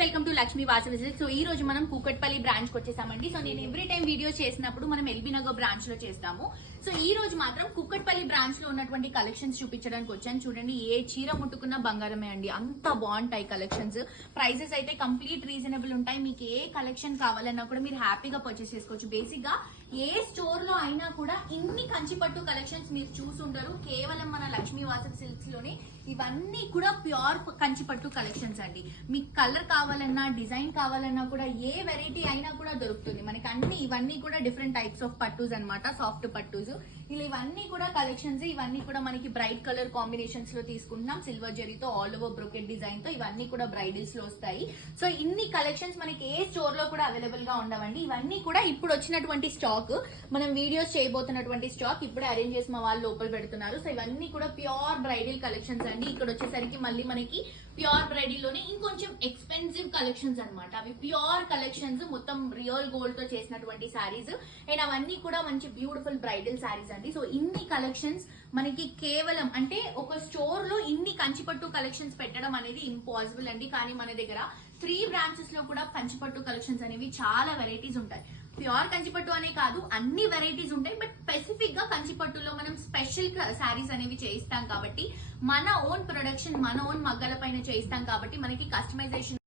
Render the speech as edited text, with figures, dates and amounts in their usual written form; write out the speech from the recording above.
Welcome to Lakshmi Vasavi silks. So ఈ రోజు మనం కూకట్పల్లి బ్రాంచ్ కి వచ్చేసామండి. సో నేను ఎవ్రీ టైం వీడియో చేసినప్పుడు మనం ఎల్బీ నగర్ బ్రాంచ్ లో చేస్తాము. సో ఈ రోజు మాత్రం కూకట్పల్లి బ్రాంచ్ లో ఉన్నటువంటి కలెక్షన్స్ చూపించడానికి వచ్చాను. చూడండి, ఏ చీర ముట్టుకున్న బంగారమే అండి, అంత బాగుంటాయి కలెక్షన్స్. ప్రైసెస్ అయితే కంప్లీట్ రీజనబుల్ ఉంటాయి. మీకు ఏ కలెక్షన్ కావాలన్నా కూడా మీరు హ్యాపీగా పర్చేస్ చేసుకోవచ్చు. బేసిక్ గా ఏ స్టోర్ లో అయినా కూడా ఇన్ని కంచిపట్టు కలెక్షన్స్ మీరు చూసుంటారు. కేవలం మన లక్ష్మీ వాసవి సిల్క్స్ లోనే ఇవన్నీ కూడా ప్యూర్ కంచిపట్టు కలెక్షన్స్ అండి. మీకు కలర్ కావాలన్నా డిజైన్ కావాలన్నా కూడా ఏ వెరైటీ అయినా కూడా దొరుకుతుంది మనకి. ఇవన్నీ కూడా డిఫరెంట్ టైప్స్ ఆఫ్ పట్టూస్ అన్నమాట, సాఫ్ట్ పట్టూస్. ఇలా ఇవన్నీ కూడా కలెక్షన్స్. ఇవన్నీ కూడా మనకి బ్రైట్ కలర్ కాంబినేషన్స్ లో తీసుకుంటున్నాం. సిల్వర్ జరీతో ఆల్ ఓవర్ బ్రోకెట్ డిజైన్ తో ఇవన్నీ కూడా బ్రైడల్స్ లో వస్తాయి. సో ఇన్ని కలెక్షన్స్ మనకి ఏ స్టోర్ లో కూడా అవైలబుల్ గా ఉండవండి. ఇవన్నీ కూడా ఇప్పుడు వచ్చినటువంటి స్టాక్, మనం వీడియోస్ చేయబోతున్నటువంటి స్టాక్ ఇప్పుడే అరేంజ్ చేసి మా వాళ్ళు లోపల పెడుతున్నారు. సో ఇవన్నీ కూడా ప్యూర్ బ్రైడల్ కలెక్షన్స్ అండి. ఇక్కడ వచ్చేసరికి మళ్ళీ మనకి ప్యూర్ బ్రైడల్ లోనే ఇంకొంచెం ఎక్స్పెన్సివ్ కలెక్షన్స్ అన్నమాట. అవి ప్యూర్ కలెక్షన్స్, మొత్తం రియల్ గోల్డ్ తో చేసినటువంటి శారీస్. అండ్ అవన్నీ కూడా మంచి బ్యూటిఫుల్ బ్రైడల్ శారీస్ అండి. సో ఇన్ని కలెక్షన్స్ మనకి కేవలం అంటే ఒక స్టోర్ లో ఇన్ని కంచిపట్టు కలెక్షన్స్ పెట్టడం అనేది ఇంపాసిబుల్ అండి. కానీ మన దగ్గర 3 బ్రాంచెస్ లో కూడా కంచిపట్టు కలెక్షన్స్ అనేవి చాలా వెరైటీస్ ఉంటాయి. ప్యూర్ కంచిపట్టు అనే కాదు, అన్ని వెరైటీస్ ఉంటాయి. బట్ స్పెసిఫిక్ గా కంచిపట్టులో మనం స్పెషల్ శారీస్ అనేవి చేయిస్తాం కాబట్టి, మన ఓన్ ప్రొడక్షన్, మన ఓన్ మగ్గల పైన చేయిస్తాం కాబట్టి మనకి కస్టమైజేషన్